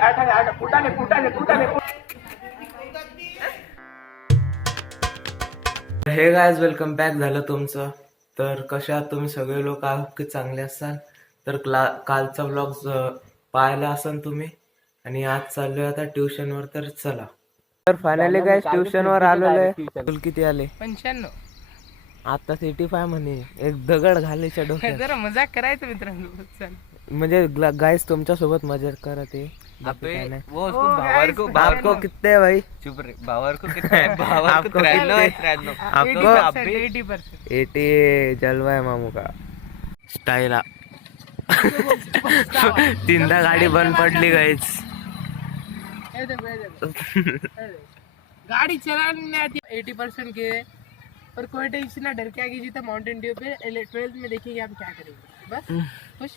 हे guys welcome back झालं तुमचं. तर कशा आहात तुम्ही सगळे लोक? की चांगले असाल तर कालचा ब्लॉग पाहायला असाल तुम्ही. आणि आज चाललोय आता ट्युशनवर. तर चला. तर फायनली गायज ट्युशनवर आलेलो आहे. तुला किती आले? 95. आता 85 म्हणे. एक दगड घालायच्या डोक्यात. जरा मजाक करायचं मित्रांनो. चल म्हणजे गायज तुमच्या सोबत मजा करत आहे. वो उसको बावर को आपको कितने भाई? चुप रे. बावर को कितना है? बावर को 93. आपको 80%. 80 जलवा है मामू का स्टाईल. तीनदा गाडी बंद पडली गाईच. गाड़ी चलाने नहीं आती 80% के. और कोई टेंशन ना, डर के आगे जीता माउंटेन ड्यू पे 12th में देखेंगे हम क्या करेंगे. बस खुश.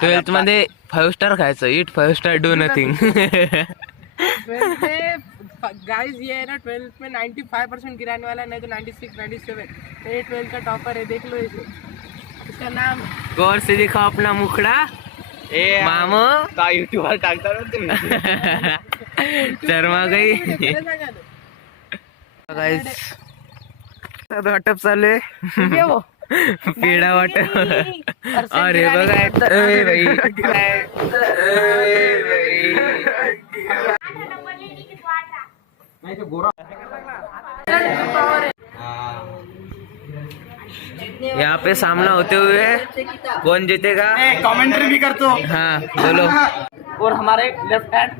12th मध्ये 5 स्टार खायचं. It 5 star do nothing. 12th में गाइस ये है ना, 12th में 95% गिराने वाला, नहीं तो 96 97. तो ये 12th का टॉपर है, देख लो इसे. इसका नाम गौर से दिखाओ अपना मुखड़ा मामू. यूट्यूबर टाकता ना तुम्ही. शर्मा गई गाइस. वाटप चालू आहे. पेढा वाटप. अरे बघा यहाँ पे सामना होते हुए कौन जीतेगा? कमेंट्री भी करते हो. हाँ बोलो. और हमारे लेफ्ट हैंड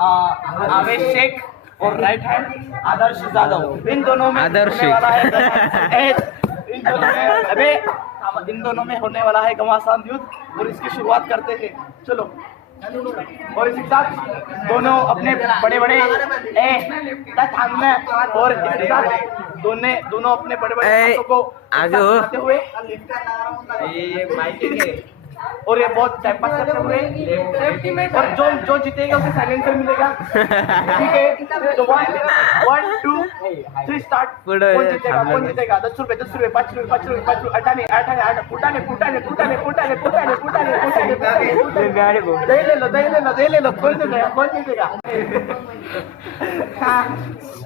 आवेश शेख और राइट हैंड आदर्श जादव. इन दोनों में आदर्श होने वाला है इन दोनों में होने वाला है घमासान युद्ध. और इसकी शुरुआत करते हैं. चलो. और इसी साथ दोनों अपने बड़े बड़े और इसके साथ दोनों अपने बड़े बड़े हाथों को आगे हो. करते हुए और ये बहुत टाइम पास करते हुए. और जो जीतेगा उसे साइलेंसर मिलेगा. ठीक है. तो 1 2 3 स्टार्ट. कौन जीतेगा? 10 रुपए 5 रुपए 5 रुपए 5 रुपए. अटाने फुटाने दे ले लो.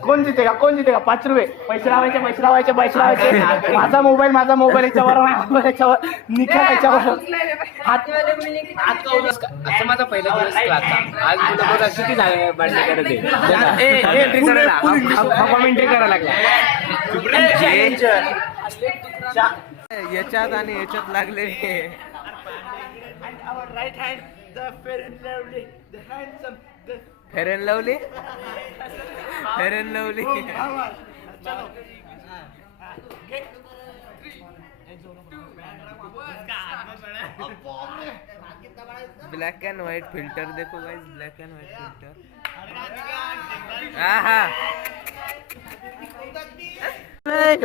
कौन जीतेगा? 5 रुपये. पैसे लावायचे. माझा मोबाईल याच्यावर निकाल याच्यावर. असं माझा पहिला दिवस क्लासचा. आज मुलं बघा किती झाले भांडणे करत आहे. कमेंट्री करायला लागला. याच्यात आणि याच्यात लागले. Right hand the fair and lovely the handsome fair and lovely. चलो. ब्लैक एंड व्हाइट फिल्टर देखो guys. Black end white filter. हाँ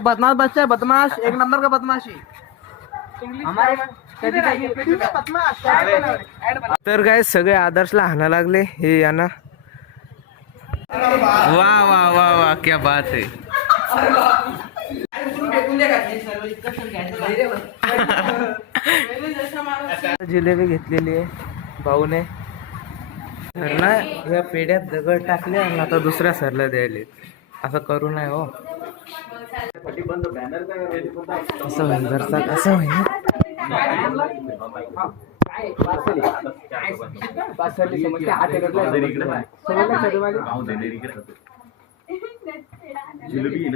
बदमाश बच्चा है. बदमाश एक नंबर का बदमाशी. हमारे तर गाइस सगळे आदर्शला हाना लागले. हे यांना वाह वाह वाह वाह क्या बात है. जिलेबी घेतलेली आहे भाऊने. सरला या पेढ्यात दगड टाकले आणि आता दुसऱ्या सरला द्यायले. असं करू नये हो. असं होईल जरसा. कसं होईल?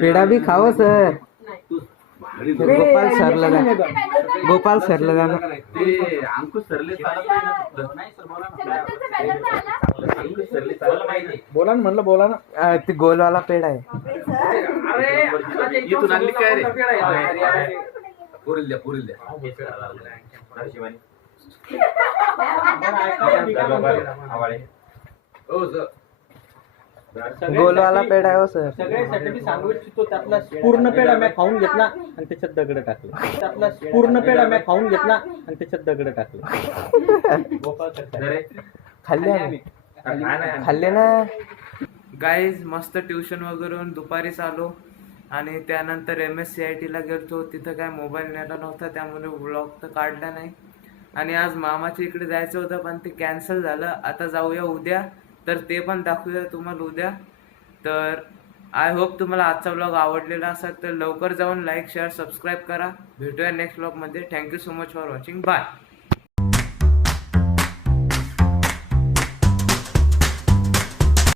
पेढा भी खाओ सर. गोपाल सरला जाना. बोला ना म्हणलं. बोला ना. ते गोलवाला पेढा आहे. गोलवाला पेढा आहे हो सर. सगळ्यासाठी मी सांगू इच्छितो. त्यातला पूर्ण पेढा मी खाऊन घेतला आणि त्याच्यात दगड टाकले. खाल्ले ना गाईज. मस्त ट्युशन वगैरे दुपारीच आलो आणि त्यानंतर MSCIT ला गेलतो. तिथं काय मोबाईल नेला नव्हता त्यामुळे व्लॉग तर काढला नाही. आणि आज मामाच्या इकडे जायचं होतं पण ते कॅन्सल झालं. आता जाऊया उद्या तर ते पण दाखवूया तुम्हाला उद्या. तर आय होप तुम्हाला आजचा व्लॉग आवडलेला असेल तर लवकर जाऊन लाईक शेअर सबस्क्राईब करा. भेटूया नेक्स्ट व्लॉगमध्ये. Thank you so much for watching. Bye.